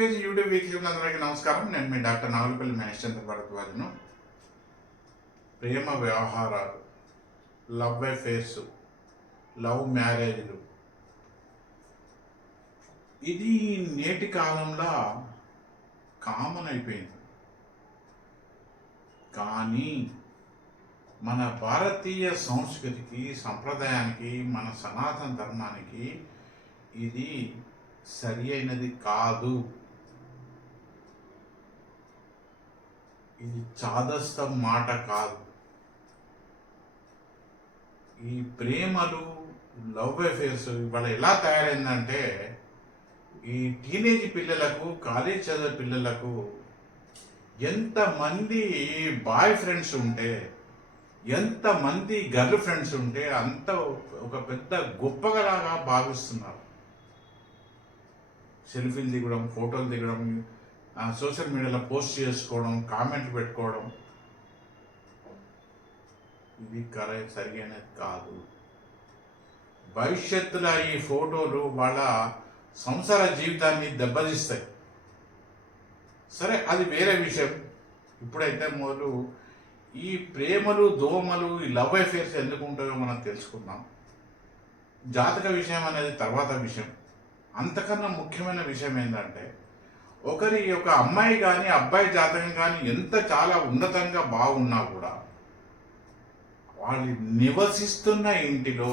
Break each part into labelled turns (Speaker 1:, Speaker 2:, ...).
Speaker 1: Page YouTube వీక్షకులందరికీ నమస్కారం. నేను మీ డాక్టర్ నావలపల్లి మహేశ్చంద్ర భరద్వాజను ప్రేమ వ్యవహారాలు లవ్ అఫేర్స్ లవ్ మ్యారేజ్లు. ఇది నేటి కాలంలో కామన్ అయిపోయింది. కానీ మన భారతీయ సంస్కృతికి సంప్రదాయానికి మన సనాతన ధర్మానికి ఇది సరి అయినది కాదు. ఇది చాదస్తం మాట కాదు. ఈ ప్రేమలు లవ్ అఫేర్స్ ఇవాళ ఎలా తయారైందంటే ఈ టీనేజ్ పిల్లలకు కాలేజ్ చదివే పిల్లలకు ఎంతమంది బాయ్ ఫ్రెండ్స్ ఉంటే ఎంతమంది గర్ల్ ఫ్రెండ్స్ ఉంటే అంత ఒక పెద్ద గొప్పగలాగా భావిస్తున్నారు. సెల్ఫీలు దిగడం ఫోటోలు దిగడం సోషల్ మీడియాలో పోస్ట్ చేసుకోవడం కామెంట్లు పెట్టుకోవడం ఇది కరెక్ట్ సరిగైనది కాదు. భవిష్యత్తులో ఈ ఫోటోలు వాళ్ళ సంసార జీవితాన్ని దెబ్బతీస్తాయి. సరే అది వేరే విషయం. ఇప్పుడైతే మొదలు ఈ ప్రేమలు దోమలు ఈ లవ్ అఫేర్స్ ఎందుకు ఉంటాయో మనం తెలుసుకుందాం. జాతక విషయం అనేది తర్వాత విషయం. అంతకన్నా ముఖ్యమైన విషయం ఏంటంటే ఒకరి యొక్క అమ్మాయి కానీ అబ్బాయి జాతకం కానీ ఎంత చాలా ఉన్నతంగా బాగున్నా కూడా వాళ్ళు నివసిస్తున్న ఇంటిలో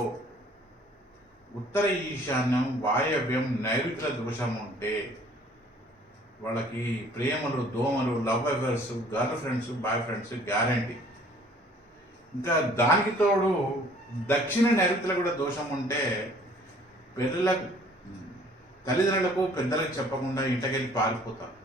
Speaker 1: ఉత్తర ఈశాన్యం వాయవ్యం నైరుతుల దోషం ఉంటే వాళ్ళకి ప్రేమలు దోమలు love affairs girlfriends boyfriends guarantee. ఇంకా దానికి తోడు దక్షిణ నైరుతుల కూడా దోషం ఉంటే పిల్లలకు తల్లిదండ్రులకు పెద్దలకు చెప్పకుండా ఇంటకెళ్ళి పారిపోతారు.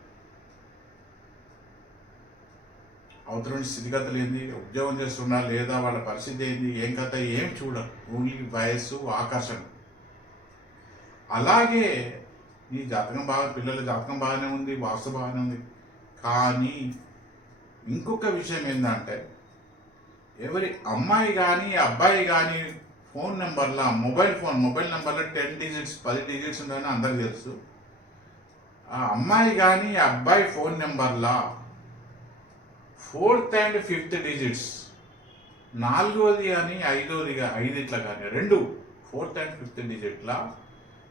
Speaker 1: అవతల స్థితిగతులు ఏంది? ఉద్యోగం చేస్తున్నా లేదా వాళ్ళ పరిస్థితి ఏంది? ఏం కథ? ఏం చూడరు. ఓన్లీ వయస్సు ఆకర్షణ. అలాగే నీ జాతకం బాగా పిల్లల జాతకం బాగానే ఉంది వాస్తు బాగానే ఉంది. కానీ ఇంకొక విషయం ఏంటంటే ఎవరి అమ్మాయి కానీ అబ్బాయి కానీ ఫోన్ నెంబర్ల మొబైల్ ఫోన్ మొబైల్ నెంబర్లో టెన్ డిజిట్స్ పది డిజిట్స్ ఉందని అందరికి తెలుసు. ఆ అమ్మాయి కానీ అబ్బాయి ఫోన్ నెంబర్లా ఫోర్త్ అండ్ ఫిఫ్త్ డిజిట్స్ నాలుగోది కానీ ఐదోదిగా ఐదిట్లా కానీ రెండు ఫోర్త్ అండ్ ఫిఫ్త్ డిజిట్లా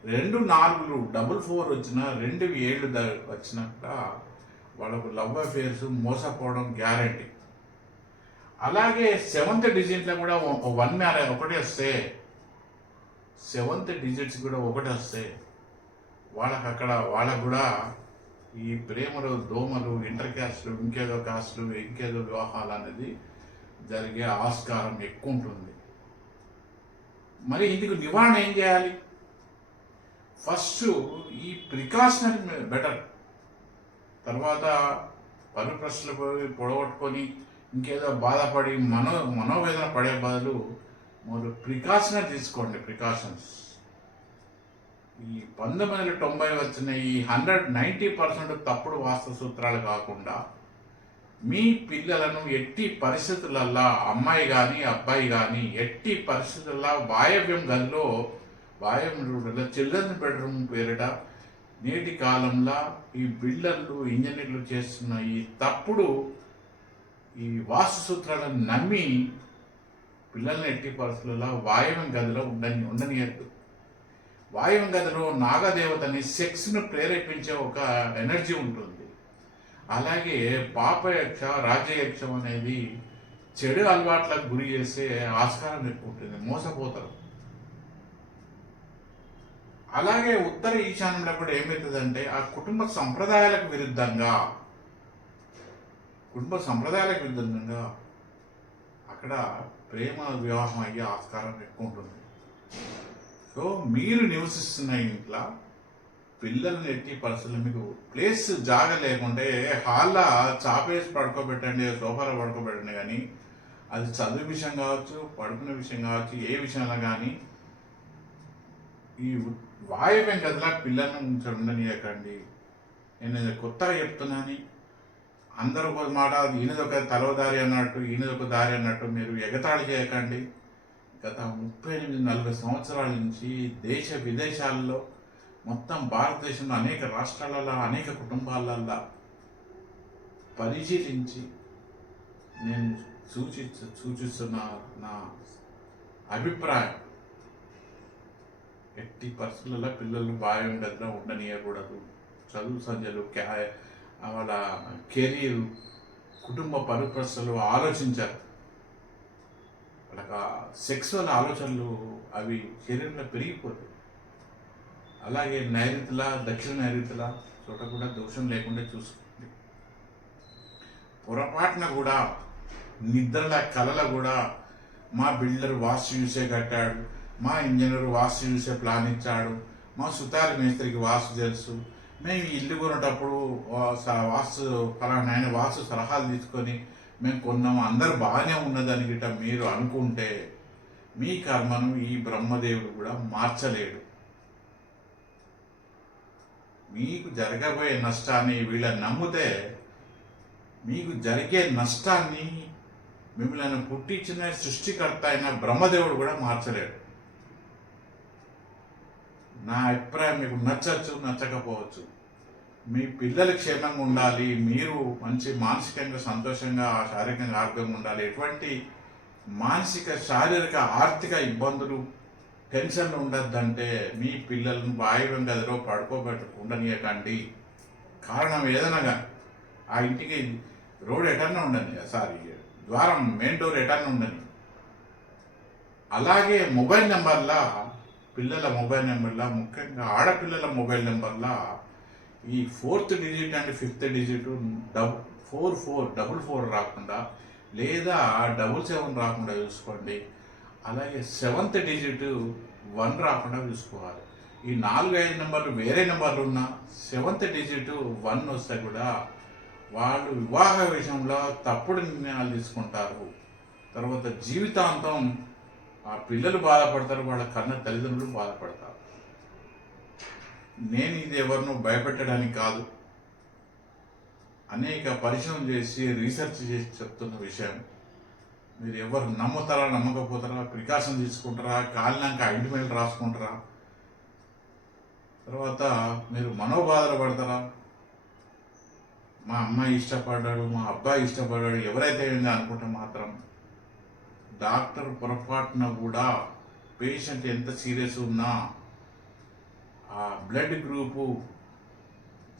Speaker 1: రెండు నాలుగులు డబుల్ ఫోర్ వచ్చిన రెండు ఏళ్ళు ద- వచ్చినాక వాళ్ళకు లవ్ అఫేర్స్ మోసపోవడం గ్యారంటీ. అలాగే సెవెంత్ డిజిట్లో కూడా వన్ మ్యారేజ్ ఒకటి వస్తే సెవెంత్ డిజిట్స్ కూడా ఒకటి వస్తే వాళ్ళకి అక్కడ వాళ్ళకు కూడా ఈ ప్రేమలు దోమలు ఇంటర్ క్యాస్ట్లు ఇంకేదో కాస్ట్లు ఇంకేదో వివాహాలు అనేది జరిగే ఆస్కారం ఎక్కువ ఉంటుంది. మరి ఇందుకు నివారణ ఏం చేయాలి? ఫస్ట్ ఈ ప్రికాషనల్ బెటర్. తర్వాత పలు ప్రశ్నలు పొడగొట్టుకొని ఇంకేదో బాధపడి మనో మనోవేదన పడే బదులు మొదలు ప్రికాషన్ తీసుకోండి ప్రికాషన్స్. ఈ పంతొమ్మిది వందల తొంభై వచ్చిన ఈ హండ్రెడ్ నైంటీ పర్సెంట్ తప్పుడు వాస్తు సూత్రాలు కాకుండా మీ పిల్లలను ఎట్టి పరిస్థితులల్లా అమ్మాయి కానీ అబ్బాయి కానీ ఎట్టి పరిస్థితుల్లో వాయవ్యం గదిలో వాయవ్యంలో చిల్డ్రన్ బెడ్రూమ్ పేరిట నేటి కాలంలో ఈ బిల్డర్లు ఇంజనీర్లు చేస్తున్న ఈ తప్పుడు ఈ వాస్తు సూత్రాలను నమ్మి పిల్లల్ని ఎట్టి పరిస్థితుల్లో వాయవ్యం గదిలో ఉండని ఉండనియద్దు. వాయువు గదిలో నాగదేవతని సెక్స్ను ప్రేరేపించే ఒక ఎనర్జీ ఉంటుంది. అలాగే పాపయక్ష రాజ్యయక్షం అనేది చెడు అలవాట్లకు గురి చేసే ఆస్కారం ఎక్కువ ఉంటుంది. మోసపోతారు. అలాగే ఉత్తర ఈశాన్యంలో కూడా ఏమవుతుందంటే ఆ కుటుంబ సంప్రదాయాలకు విరుద్ధంగా కుటుంబ సంప్రదాయాలకు విధంగా అక్కడ ప్రేమ వివాహం అయ్యే ఆస్కారం ఎక్కువ ఉంటుంది. సో మీరు నివసిస్తున్న ఇంట్లో పిల్లల్ని ఎట్టి పరిస్థితులు మీకు ప్లేస్ జాగ లేకుంటే హాల్లో చాపేసి పడుకోబెట్టండి సోఫాలో పడుకోబెట్టండి కానీ అది చదువు విషయం కావచ్చు పడుకునే విషయం కావచ్చు ఏ విషయంలో కానీ ఈ వాయువ్యం కదలా పిల్లల్ని ఉండనియకండి. నేను కొత్తగా చెప్తున్నాను అందరూ ఒక మాట ఈయనది ఒక తలవదారి అన్నట్టు ఈయనది ఒక దారి అన్నట్టు మీరు ఎగతాళి చేయకండి. గత ముప్పై ఎనిమిది నలభై సంవత్సరాల నుంచి దేశ విదేశాల్లో మొత్తం భారతదేశంలో అనేక రాష్ట్రాలలో అనేక కుటుంబాలల్లో పరిశీలించి నేను సూచి సూచిస్తున్న నా అభిప్రాయం ఎట్టి పరిస్థితులలో పిల్లలు బాగా దగ్గర ఉండనీయకూడదు. చదువు సంధ్యలు క్యా వాళ్ళ కెరీర్ కుటుంబ పరిప్రశ్నలు ఆలోచించారు. వాళ్ళకి సెక్సువల్ ఆలోచనలు అవి శరీరంలో పెరిగిపోతాయి. అలాగే నైరుతుల దక్షిణ నైరుతుల చోట కూడా దోషం లేకుండా చూసుకుంది పొరపాటున కూడా నిద్రల కలల కూడా మా బిల్డర్ వాస్తు చూసే కట్టాడు మా ఇంజనీర్ వాస్తు చూసే ప్లాన్ ఇచ్చాడు మా సుతారి మేస్త్రికి వాస్తు తెలుసు మేము ఇల్లు కొనేటప్పుడు స- వాస్తు ఫలానా ఆయన వాస్తు సలహాలు తీసుకొని మేము కొన్నాము. అందరు బాగానే ఉన్నదని గిట్ట మీరు అనుకుంటే మీ కర్మను ఈ బ్రహ్మదేవుడు కూడా మార్చలేడు. మీకు జరగబోయే నష్టాన్ని వీళ్ళని నమ్మితే మీకు జరిగే నష్టాన్ని మిమ్మల్ని పుట్టించిన సృష్టికర్త అయిన బ్రహ్మదేవుడు కూడా మార్చలేడు. నా అభిప్రాయం మీకు నచ్చచ్చు నచ్చకపోవచ్చు. మీ పిల్లలు క్షేమంగా ఉండాలి మీరు మంచి మానసికంగా సంతోషంగా శారీరకంగా ఆరోగ్యంగా ఉండాలి ఎటువంటి మానసిక శారీరక ఆర్థిక ఇబ్బందులు టెన్షన్లు ఉండద్దంటే మీ పిల్లలను వాయువ్యం గదిలో పడుకోబెట్టు ఉండనీయకండి కారణం ఏదనగా ఆ ఇంటికి రోడ్ ఎటన్నా ఉండని సారీ ద్వారం మెయిన్ డోర్ ఎటన్నా ఉండని అలాగే మొబైల్ నెంబర్లా పిల్లల మొబైల్ నెంబర్లా ముఖ్యంగా ఆడపిల్లల మొబైల్ నెంబర్లా ఈ fourth digit and fifth digit dub four four double four రాకుండా లేదా డబుల్ సెవెన్ రాకుండా చూసుకోండి. అలాగే సెవెంత్ డిజిట్ వన్ రాకుండా చూసుకోవాలి. ఈ నాలుగు ఐదు నెంబర్లు వేరే నెంబర్లు ఉన్నా సెవెంత్ డిజిట్ వన్ వస్తే కూడా వాళ్ళు వివాహ విషయంలో తప్పుడు నిర్ణయాలు తీసుకుంటారు. తర్వాత జీవితాంతం ఆ పిల్లలు బాధపడతారు వాళ్ళ కన్న తల్లిదండ్రులు బాధపడతారు. నేను ఇది ఎవరినో భయపెట్టడానికి కాదు. అనేక పరిశ్రమ చేసి రీసెర్చ్ చేసి చెప్తున్న విషయం. మీరు ఎవరు నమ్ముతారా నమ్మకపోతారా ప్రికాషన్ తీసుకుంటారా కాలినాక ఇంటిమేల్ రాసుకుంటారా? తర్వాత మీరు మనోబాధలు పడతారా? మా అమ్మాయి ఇష్టపడ్డాడు మా అబ్బాయి ఇష్టపడ్డాడు ఎవరైతే ఏందో అనుకుంటే మాత్రం డాక్టర్ పొరపాటున కూడా పేషెంట్ ఎంత సీరియస్ ఉన్నా ఆ బ్లడ్ గ్రూపు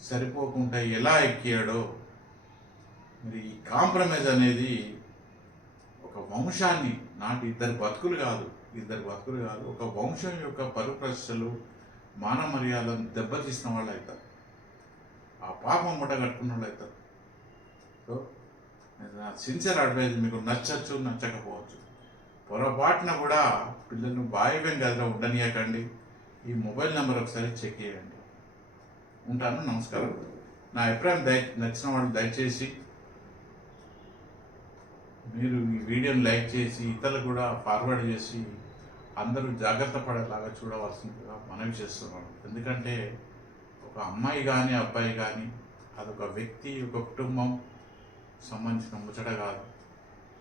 Speaker 1: సరిపోకుండా ఎలా ఎక్కాడో మరి ఈ కాంప్రమైజ్ అనేది ఒక వంశాన్ని నాటి ఇద్దరు బతుకులు కాదు ఇద్దరు బతుకులు కాదు ఒక వంశం యొక్క పరుప్రశలు మాన మర్యాదలను దెబ్బతీసిన వాళ్ళు అవుతారు ఆ పాపం ముట్ట కట్టుకున్న వాళ్ళు అవుతారు సో సిన్సియర్ అడ్వైజ్ మీకు నచ్చచ్చు నచ్చకపోవచ్చు. పొరపాటున కూడా పిల్లలను వాయువ్యం గదిలో ఉండనీయకండి. ఈ మొబైల్ నెంబర్ ఒకసారి చెక్ చేయండి. ఉంటాను నమస్కారం. నా అభిప్రాయం దయ నచ్చిన వాళ్ళు దయచేసి మీరు ఈ వీడియోని లైక్ చేసి ఇతరులు కూడా ఫార్వర్డ్ చేసి అందరూ జాగ్రత్త పడేలాగా చూడవలసిందిగా మనవి చేస్తున్నాను. ఎందుకంటే ఒక అమ్మాయి కానీ అబ్బాయి కానీ అదొక వ్యక్తి ఒక కుటుంబం సంబంధించిన ముచ్చట కాదు.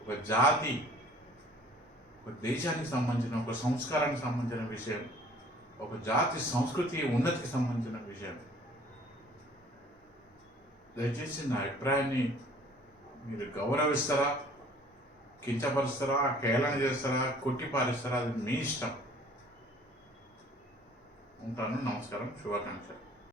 Speaker 1: ఒక జాతి ఒక దేశానికి సంబంధించిన ఒక సంస్కారానికి సంబంధించిన విషయం ఒక జాతి సంస్కృతి ఉన్నతికి సంబంధించిన విషయం. దయచేసి నా అభిప్రాయాన్ని మీరు గౌరవిస్తారా కించపరుస్తారా కేళన చేస్తారా కొట్టి పారిస్తారా అది మీ ఇష్టం. ఉంటాను నమస్కారం శుభాకాంక్షలు.